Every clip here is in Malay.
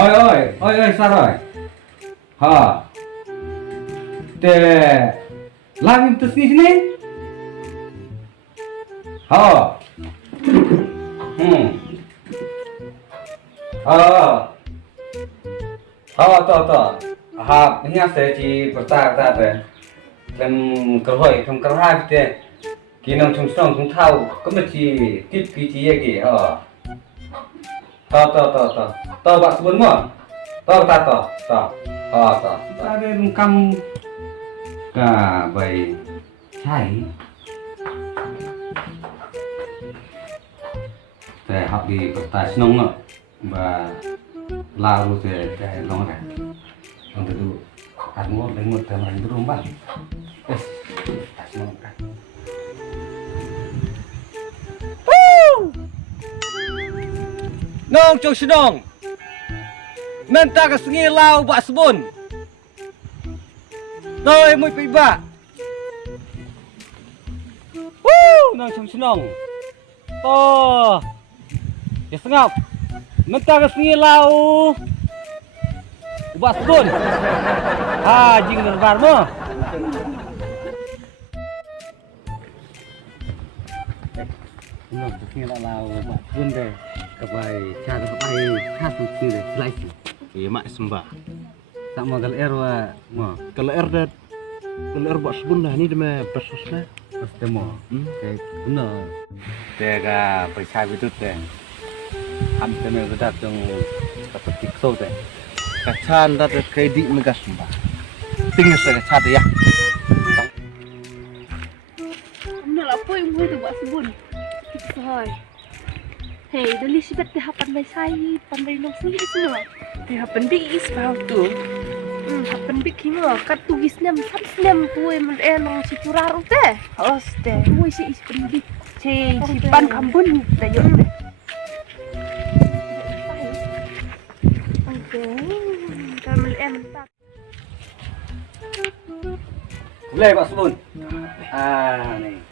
oi, sarai. Ha. Te lavim tu sini? Ha. Ha. To. Ha, ini saya ci perta te. Lem kerhoi, kem kerha te. Kinong chung song chung thau, kemeci tip ki ye ki. Ha. To. To bak sebun mo. To. To. Ada kam ka bai chai. Te học đi perta snong no. Ba lao te long ra. Long tu anu lengut te main rumah. Snong kan. Nong chung snong. Menta ka sengi lau bak sebun. Tôi mới bị bạ. Nong chung snong. To. Ya sengap. Menta ka sengi lau bak sebun. Ha jing nerbar mo. Nong sengi lau bak sebun deh. Kapai cara kapai khas mesti deh slice. Iya mak sembah. Tak mau gal wa mo. Kalau buat sebun dah ni demi bersosna. Pasti mo. Kayak no. Tega percaya itu teh. Hampir berat dong dapat tikso teh. Kacan dah kredit mega sembah. Tinggal saya cat ya. Ano la po yung buhay buat sebun. Soy. Hey, dali sibat teh pandai sai, pandai nong sini semua. Teh pandai is bau tu. Happen bikin kat tulis nem sab nem tuai men nong si curar teh. Os teh. Tuai si is pendik. Si pan kambun teh yo teh. Oke. Kamel tak. Boleh Pak Sebun. Nih.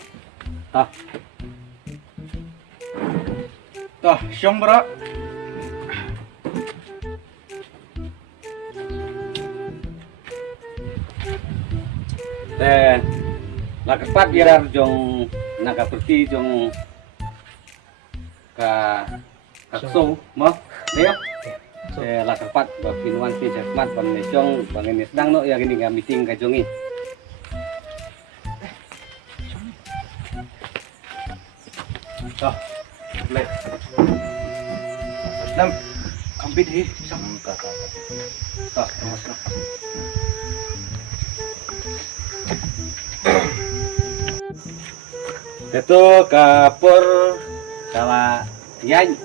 Toh. Toh, syong berak. Teh lakapat biar jong naga perti jong ka kakso mo. Deo. Teh lakapat bapinuan si jasmat ban jong bangen sedang no ya gini ga meeting ka jongi. Toh. Boleh. Nam kambit hi sam kakak. Toh, masuk. Itu kapur kala yan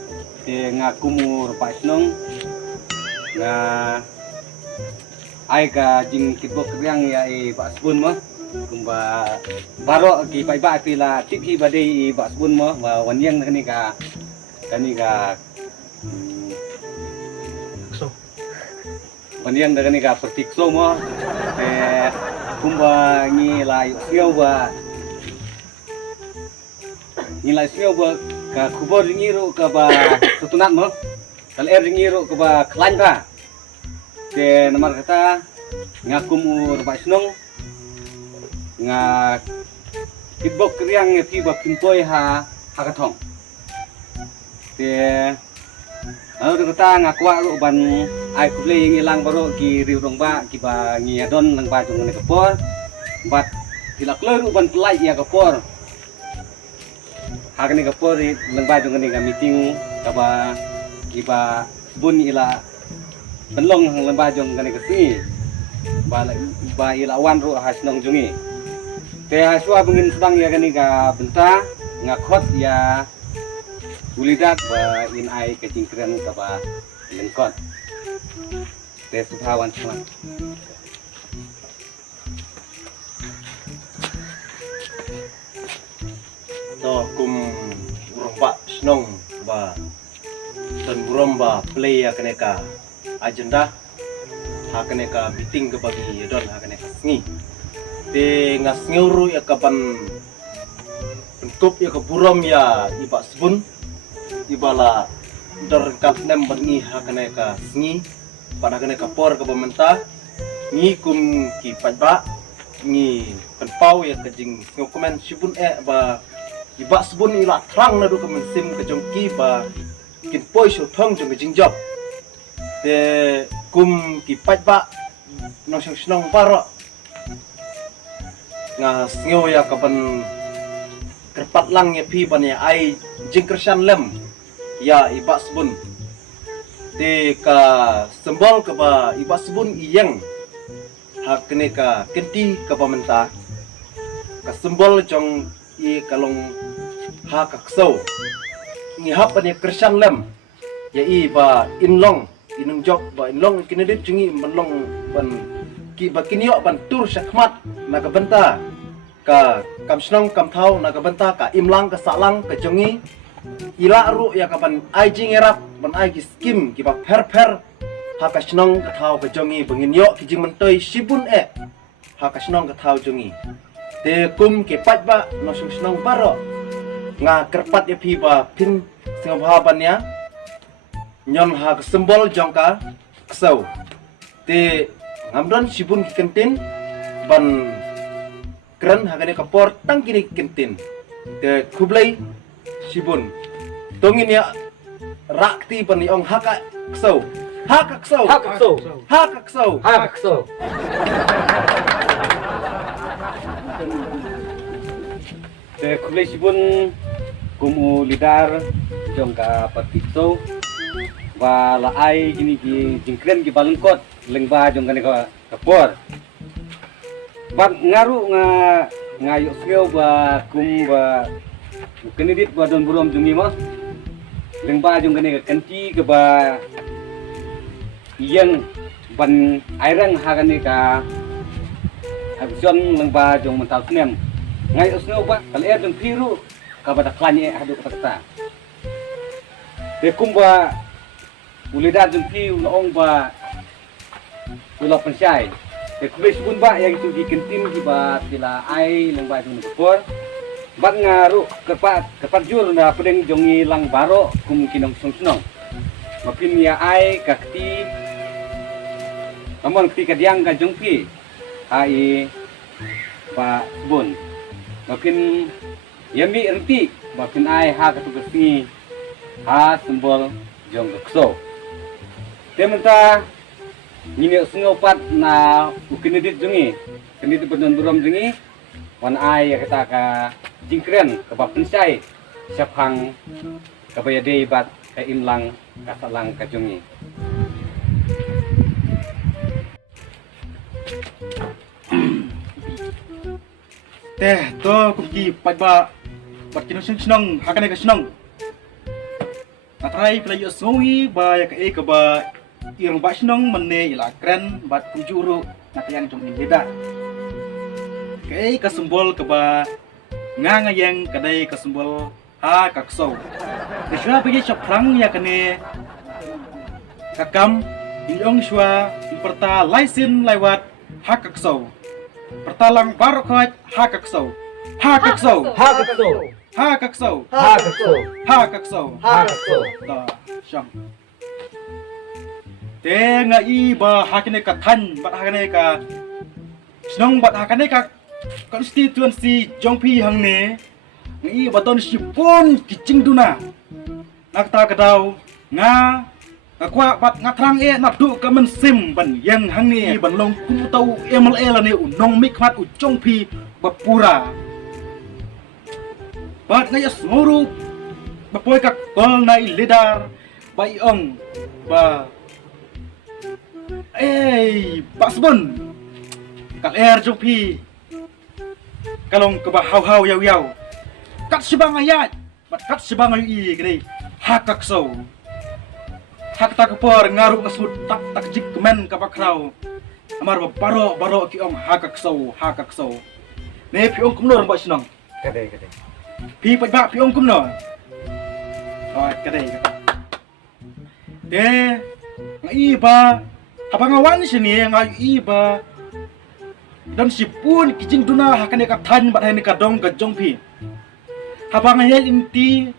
ngakumur Pak Snong nga ai ka jing kitbok kriang ya Pak Sebun mo kumba baro ki paiba pila tipi badai Pak Sebun mo wa wanyang kani ka So. wanyang kani ka pertikso mo te kumba ngi layu siau ba nilai siau ba ka kubor ngiru ka ba tutunat mo kal ngiru ka ba klan ba te nomor kata ngakumur Pak Snong nga kitbok kriang ngi ba pintoy ha hakatong te ano kata ngakwa ru ban ai kuble ngilang baro ki riurong ba ki ba ngi adon lang ba jung ne kapor bat tilak leru ban pelai ya kapor hakni kapor lang ba jung ne ga meeting ka ba ki ba bun ila benlong lang ba jung ne ka si ba ila wan ru hasnong jungi te haswa bengin sedang ya gani ga benta ngakot ya ulidak ba in ai kecingkran ka ba lengkot te subhawan semua Toh kum urang Pak Snong ba dan burom ba play ya keneka agenda ha keneka meeting ke bagi don ha keneka sngi te ngas ngeuru ya kapan bentuk ya ke burom ya Pak Sebun ibala dorkat nem bangi hakane ka sngi pada hakane ka por ka bamenta ngi kum ki pajba ngi penpau ya kajing ngokumen sibun ba iba sebun ila trang na du ka mensim ka jongki ba kin poi shu thong jong jing job te kum ki pajba no snong paro nga sngo ya ka ban kerpat lang ya pi ban ya ai jing kersan lem ya iba sebun te ka sembol ka ba iba sebun iyang hak kene ka kenti ka pamenta ka sembol jong i kalong ha ka ksau ni hap ban ya kersan lem ya i ba inlong inung job ba inlong kene dit jungi menlong ban ki ba kinyo ban tur syakmat na ka benta ka kam snong kam thau na ka benta ka imlang ka salang ka jongi ila ru ya kapan ai jing erap ban ai ki skim ki ba pher ha ka snong ka thau ka jongi bangin yo ki jing mentoi sibun ha ka snong ka thau jongi te kum ke pat ba no snong paro nga kerpat ya pi ba pin sing ba ban ya nyon ha ka sembol jong ka ksau te ngamdon sibun ki kentin ban keren hagane ka por tang kini kentin te kublai sibun tongin ya rakti pani ong haka ksau te kulay sibun kumu lidar jong ka patito ba laay gini ki jingkren ki balengkot lengba jong kane ka kapor bat ngaru ngayuk skeo ba kum ba kene dit ba don burom jungi ma lengba jong kane ka kanti ke ba yang ban airang hagane ka action lengba jong mental snem ngayuk skeo ba kal jong piru ka ba klanye hadu kata te kum ba ulidar jong pi ulong ba ulo pensai te kubis pun ba yang itu di kentin ki ba tila ai leng ba jong kapor bat ngaru kepat jur na pedeng jongi lang baro kum kinong sonong mapin ya ai kakti amon kti kadiang ka jong pi ai ba bun mapin yami erti mapin ai ha katugas ni ha sembol jong kso tementa ini sengopat na ukinidit jungi kinidit benon buram jungi wan ai kata ka jingkren ka bapensai siaphang ka bayade bat ka inlang ka salang ka jungi teh to kuki pajba bat kinong snong hakane ka snong natrai playo songi ba ya ka ba irong ba snong menne ila kren bat kujuru natayang jong leda kei ka sembol ka ba ngangayang kadai ka sembol ha ka ksau de shwa bagi chaprang ya kane kakam ilong shwa perta laisin lewat ha ka ksau pertalang barokhat ha ka ksau ha ka ksau ha kakso ha ka ksau ha kakso ha ka ksau ha kakso ta syam te nga iba hakane ka than bat hakane ka snong bat hakane ka constituency jongpi hangne ngi baton sipon kicing duna nakta kadau nga kwa bat ngatrang na du ka men sim ban yang hangne ban long kum tau MLA la ne unong mikmat u jongpi bapura bat nga yasmuru bapoy ka kol na ilidar bai ong ba Basbon kal jongpi kalong ke hau yaw kat sibang ayat bat kat sibang ayu gede hakak so hak tak por ngaru ngasut tak jik kemen ka bakrau amar baro ki ong hakak so ne pi ong kumno ba sinong kade pi pa pi ong kumno kade de ngai ba abangawan sini ngai ba dan sipun kijing duna hakane ka than bat hane ka dong ka jongpi habang ayat inti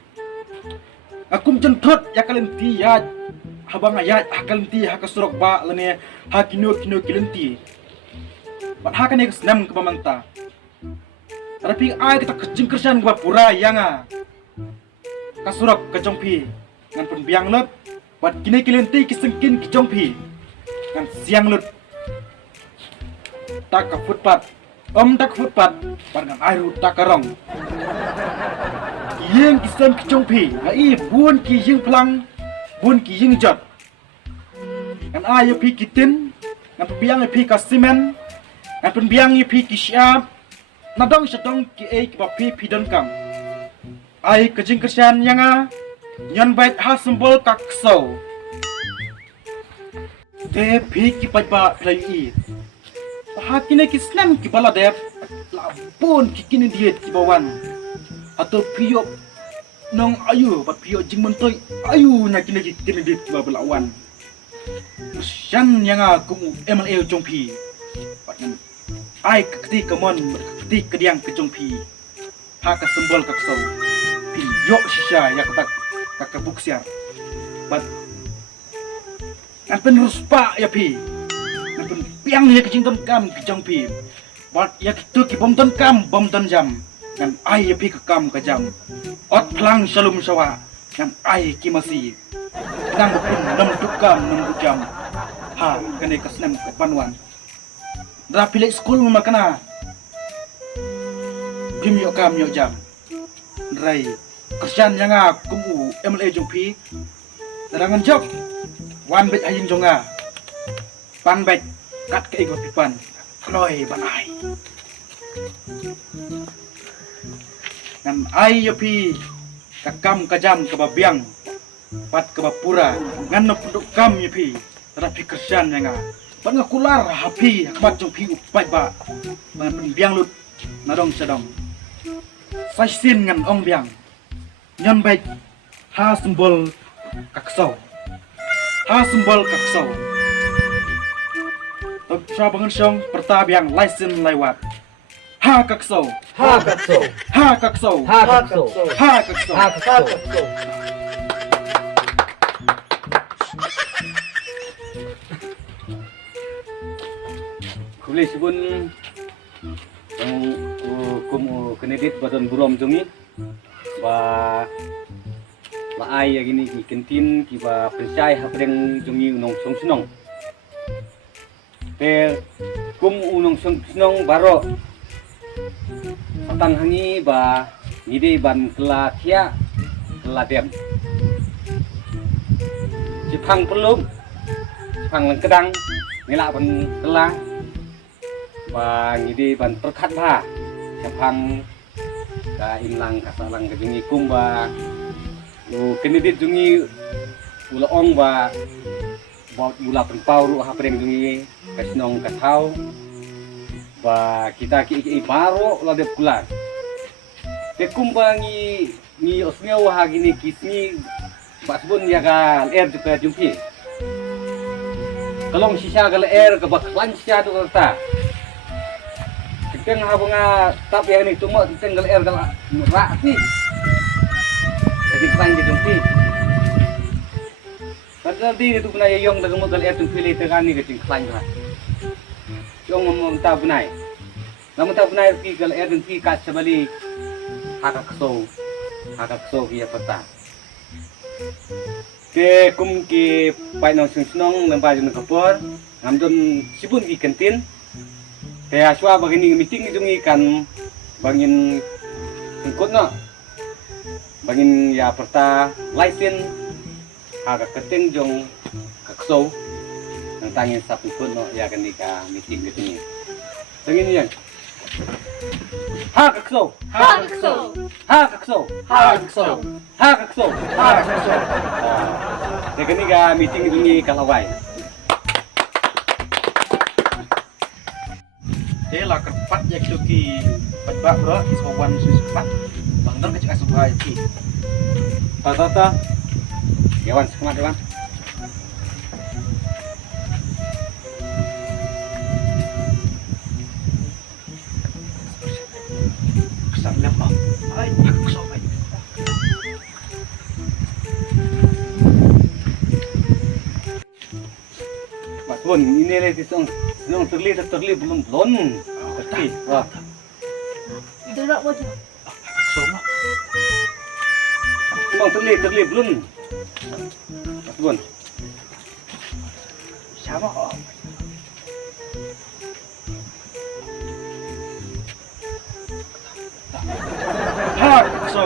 Akum jentot ya kalenti ya habang ayat kalenti hakasurok ba lane hakino kilenti. Bat hakan ek senam ke pamanta. Tapi ai kita kecing kersan ke pura yanga. Kasurok ke jongpi ngan pembiang lut. Bat kini kilenti kisengkin ke jongpi ngan siang lut. Tak ke footpath. Tak footpath bat ngan airu tak karong. Yang kisam ke jongpi ai bun ki jing pelang bun ki jing jot. Ngan ai pi kitin ngan pembiang pi ka simen. Ngan pembiang pi ki siap. Nadong sedong ki ai ki pi don kam. Ai kejing kersian yanga nyan bait ha sembol kakso. Te pi ki pajba plai. Ha kine ki snem ki bala dep labun ki kini diet ki bawan. Atau piyok nong ayu bat piyok jing mentoy ayu na kine ki kini diet ki balawan. Sian yanga kum MLA jongpi. Bat ngan ai keti kemon keti kediang ke jongpi. Ha ka sembol kakso. Piyok sisa ya ketak kakak buksiar. Bat ngan ruspa ya pi. Ngan piang ya kecing ton kam kejong pi. Bat ya kitu ki bom ton kam bom ton jam. Ngan ai ya pi ke kam ke jam. Ot plang shalom sawa. Ngan ai ki masih. Nang bukun 6 tukam 6 jam. Ha kene kesnem ke panuan. Dra pilih school makana. Bim yo kam yo jam. Rai kerjaan yang aku MLA jongpi. Darangan job. Wan bet ayin jonga. Pan bet kat ke ego pipan. Kloi banai. Ngan ai yo pi kakam kajam ke babiang. Pat ke bapura. Ngan no penduk kam yo pi. Tapi kerjaan yang ban ngakular hapi akmat jongpi upai ba. Ban biang lut nadong sedong. Saisin ngan ong biang. Nyan baik ha sembol kakso. Ha sembol kakso. Tok sa bangun song pertabiang license lewat. Ha kakso. Ha kakso. Ha kakso. Ha kakso. Ha kakso. Ha kakso. Kulis pun kum kenedit badan burom jongi ba laai ya gini ki kentin ki ba pencai hapreng jongi unong song sinong te kum unong song sinong baro patang hangi ba ngide ban kela thia kela dem jepang pelum jepang lengkedang ngelak ban kela ba ngide ban perkat ba jepang ka imlang kasalang ke jungi kumba kenedit jungi ula ong ba baut ula penpau ru hapreng jungi kasnong kasau ba kita ki baro la de kulan te kumba ni osnya wa gini kisni basbun ya ga air de pe jumpi kalong sisa gal air ke baklan sisa tu kata Keng habunga tap yang ni cuma tinggal air gal rak ni. Jadi kang di jumpi. Padahal di itu punai yong dagang gal air tu pilih tekan ni kecing klang lah. Yong ngomong tak punai. Namun tak punai pi gal air tu pi kat sebali hakak so kia peta. Ke kum ki pai nong sung nampak jun kapur. Ngamdon sibun ki kantin. Kaya aswa bagini meeting itu ikan bangin engkut no bangin ya perta license agak keting jong kakso tentangin satu pun no ya kan nika meeting gitu ni tengin yang ha kakso Ha kakso. ha kakso Ha kakso. ha kakso Ha kakso. ya kan nika meeting itu ni kalawai Lah kerpat ya gitu ki pajba bro ki sowan suspat bangdon ke cek asubai ki ta Yawan semangat Yawan kesan lemah ai aku sobai Bun, ini lagi senong terli belum belum. Terli. Ah. Duduk wajah. Semua. Senong terli belum. Mas Bun. Siapa? Hard. So.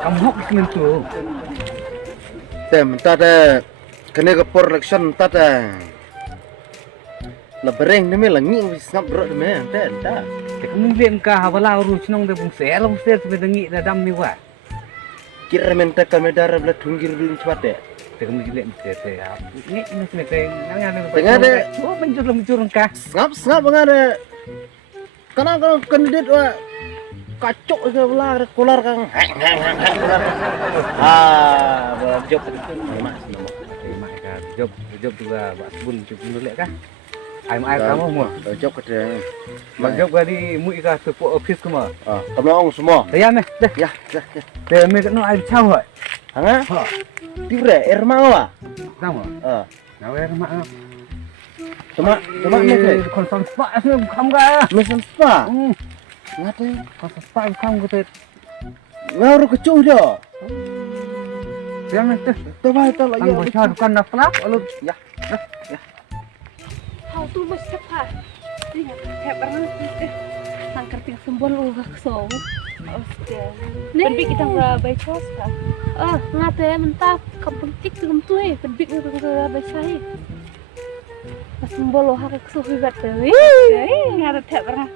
Kamu hok kismin tu. Tem tada kene ke production tada la bereng ni me la ngi wis ngap ro de me ta Kamu lihat kah hawala urus senong de bung ser sebenarnya dah dam ni wah. kira men ta kamera bla tunggir dulu cepat de Kamu lihat ke ya. Ni mesti ke ngan Tengah ada. Oh mencur kah. ngap ngada kana kandidat wa kacok ke belar kolar kang job mak Mak kah job juga Pak Bun cukup dulu kah. Ai kamu mau. job ke Mak job di mu kah tu office kamu. kamu semua Dah meh dah. ya Dah meh no ai chau hoi. hanga tibre ermawa Sama. Nawer mak. cuma me ke Confirm spot asal kamu kah. mesen spa Hmm. ngate Confirm spot kamu tu. ngaru kecuh dia Dah meh tu. coba itu lagi Ang bocor kan dah flap lu. ya How tu mesti apa? Dia pernah sangkar ting sembol ugak so. Oke. Penbik kita nggak by choice kah? Ngate mentah kapentik tu tu penbik nggak by choice. Pas sembol lo hak so hibat tu. Ngate pernah.